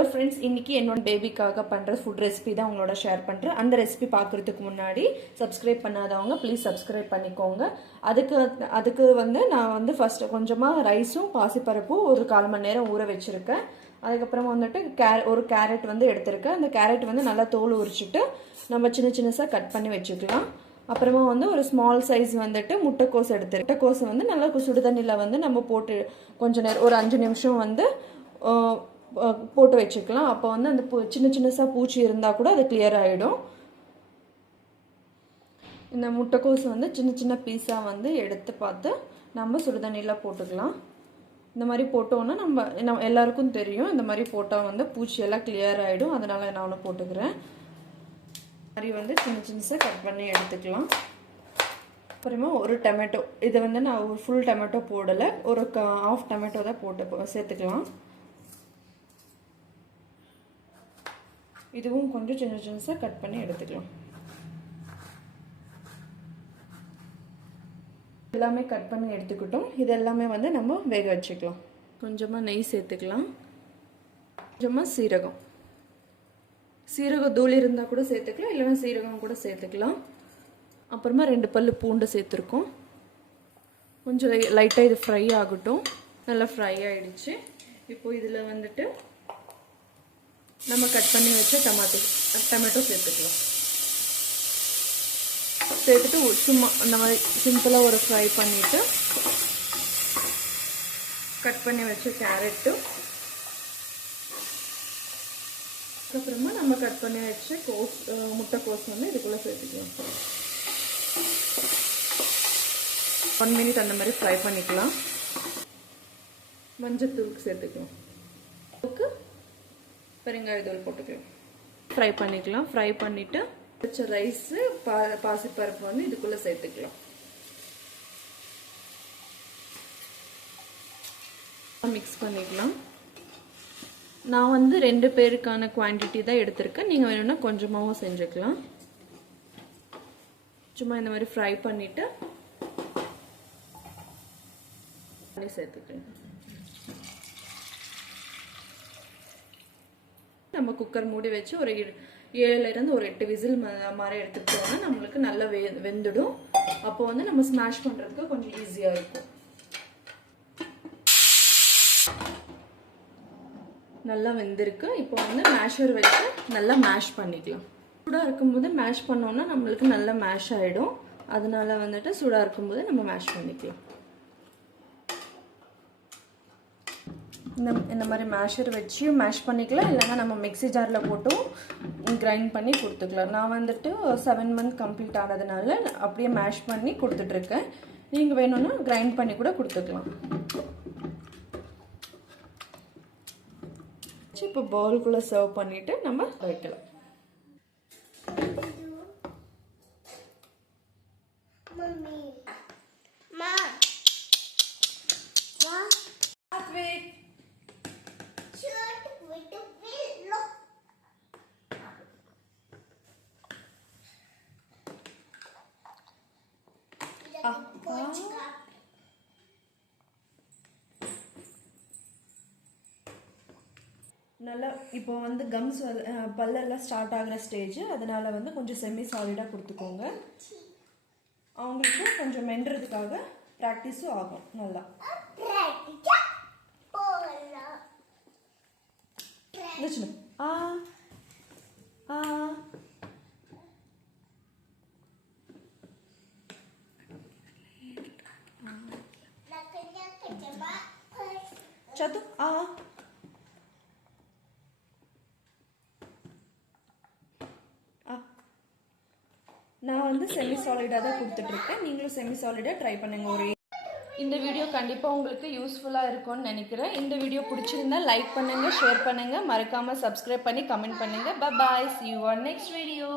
Hello friends, இன்றைக்கி என்னோட பேபிக்காக பண்ணுற ஃபுட் ரெசிபி தான் உங்களோட ஷேர் பண்ணுறேன். அந்த ரெசிபி பார்க்குறதுக்கு முன்னாடி சப்ஸ்கிரைப் பண்ணாதவங்க ப்ளீஸ் சப்ஸ்கிரைப் பண்ணிக்கோங்க. அதுக்கு வந்து நான் வந்து ஃபஸ்ட்டு கொஞ்சமாக ரைஸும் பாசிப்பருப்பும் ஒரு 1/4 மணி நேரம் ஊற வச்சுருக்கேன். அதுக்கப்புறமா வந்துட்டு ஒரு கேரட் வந்து எடுத்திருக்கேன். அந்த கேரட் வந்து நல்லா தோல் உரிச்சிட்டு நம்ம சின்னசாக கட் பண்ணி வச்சுக்கலாம். அப்புறமா வந்து ஒரு ஸ்மால் சைஸ் வந்துட்டு முட்டைக்கோஸ் முட்டைக்கோஸ் வந்து நல்லா சுடுதண்ணியில் வந்து நம்ம போட்டு கொஞ்ச நேரம் ஒரு 5 நிமிஷம் வந்து போட்டு வச்சுக்கலாம். அப்போ வந்து அந்த சின்னசாக பூச்சி இருந்தால் கூட அது கிளியர் ஆகிடும். இந்த முட்டைக்கோஸ் வந்து சின்ன பீஸாக வந்து எடுத்து பார்த்து நம்ம சுடுதண்ணியில் போட்டுக்கலாம். இந்த மாதிரி போட்டோன்னா நம்ம எல்லாருக்கும் தெரியும், இந்த மாதிரி போட்டால் வந்து பூச்சியெல்லாம் கிளியர் ஆகிடும். அதனால் நான் ஒன்று போட்டுக்கிறேன். மாதிரி வந்து சின்னசாக கட் பண்ணி எடுத்துக்கலாம். அப்புறமா ஒரு டொமேட்டோ, இதை வந்து நான் ஒரு ஃபுல் டொமேட்டோ போடலை, ஒரு 1/2 டொமேட்டோ தான் போட்டு சேர்த்துக்கலாம். இதுவும் கொஞ்சம் சின்னசாக கட் பண்ணி எடுத்துக்கலாம். எல்லாமே கட் பண்ணி எடுத்துக்கிட்டோம். இது எல்லாமே வந்து நம்ம வேக வச்சுக்கலாம். கொஞ்சமாக நெய் சேர்த்துக்கலாம். கொஞ்சமாக சீரகம் தூள் இருந்தால் கூட சேர்த்துக்கலாம், இல்லைன்னா சீரகம் கூட சேர்த்துக்கலாம். அப்புறமா 2 பல்லு பூண்டு சேர்த்துருக்கோம். கொஞ்சம் லைட்டாக இது ஃப்ரை ஆகட்டும். நல்லா ஃப்ரை ஆகிடுச்சு. இப்போது இதில் வந்துட்டு நம்ம கட் பண்ணி வச்ச டொமேட்டோ சேர்த்துக்கலாம். சேர்த்துட்டு சும்மா இந்த மாதிரி சிம்பிளாக ஒரு ஃப்ரை பண்ணிவிட்டு கட் பண்ணி வச்ச கேரட்டு, அதுக்கப்புறமா நம்ம கட் பண்ணி வச்ச முட்டைக்கோஸ் வந்து இதுக்குள்ளே சேர்த்துக்கலாம். 1 மினிட் அந்த மாதிரி ஃப்ரை பண்ணிக்கலாம். மஞ்சத்தூளுக்கு சேர்த்துக்கலாம். பெருங்காயத்தூள் போட்டுக்கலாம். ஃப்ரை பண்ணிக்கலாம். ஃப்ரை பண்ணிவிட்டு வச்ச ரைஸு பாசிப்பருப்பு வந்து இதுக்குள்ளே சேர்த்துக்கலாம். மிக்ஸ் பண்ணிக்கலாம். நான் வந்து 2 பேருக்கான குவான்டிட்டி தான் எடுத்திருக்கேன். நீங்கள் வேணும்னா கொஞ்சமாகவும் செஞ்சுக்கலாம். சும்மா இந்த மாதிரி ஃப்ரை பண்ணிவிட்டு சேர்த்துக்கலாம். நம்ம குக்கர் மூடி வச்சு ஒரு 7லேருந்து ஒரு 8 விசில் மாதிரி எடுத்துக்கிட்டோம்னா நம்மளுக்கு நல்லா வெந்துடும். அப்போ வந்து நம்ம ஸ்மாஷ் பண்ணுறதுக்கு கொஞ்சம் ஈஸியாக இருக்கும். நல்லா வெந்திருக்கு. இப்போ வந்து மேஷர் வச்சு நல்லா மேஷ் பண்ணிக்கலாம். சூடாக இருக்கும்போது மேஷ் பண்ணோம்னா நம்மளுக்கு நல்லா மேஷ் ஆகிடும். அதனால வந்துட்டு சூடாக இருக்கும்போது நம்ம மேஷ் பண்ணிக்கலாம். இந்த மாதிரி மேஷர் வச்சு மேஷ் பண்ணிக்கலாம், இல்லைன்னா நம்ம மிக்ஸி ஜாரில் போட்டும் கிரைண்ட் பண்ணி கொடுத்துக்கலாம். நான் வந்துட்டு 7 மந்த் கம்ப்ளீட் ஆனதுனால அப்படியே மேஷ் பண்ணி கொடுத்துட்ருக்கேன். நீங்கள் வேணும்னா கிரைண்ட் பண்ணி கூட கொடுத்துக்கலாம். இப்போ பவுலுக்குள்ளே சர்வ் பண்ணிவிட்டு நம்ம வைக்கலாம். நல்லா இப்போ வந்து கம்ஸ் பல்லெல்லாம் ஸ்டார்ட் ஆகிற ஸ்டேஜ். அதனால வந்து கொஞ்சம் செமி சாலிடாக கொடுத்துக்கோங்க. அவங்களுக்கு கொஞ்சம் மெண்டுறதுக்காக ப்ராக்டிஸும் ஆகும். நல்லா சத்து நான் வந்து செமி சாலிடாக தான் கொடுத்துட்ருக்கேன். நீங்களும் செமி சாலிடாக ட்ரை பண்ணுங்கள். இந்த வீடியோ கண்டிப்பாக உங்களுக்கு யூஸ்ஃபுல்லாக இருக்கும்னு நினைக்கிறேன். இந்த வீடியோ பிடிச்சிருந்தா லைக் பண்ணுங்கள், ஷேர் பண்ணுங்கள், மறக்காமல் சப்ஸ்கிரைப் பண்ணி கமெண்ட் பண்ணுங்கள். பாய். See you on next video.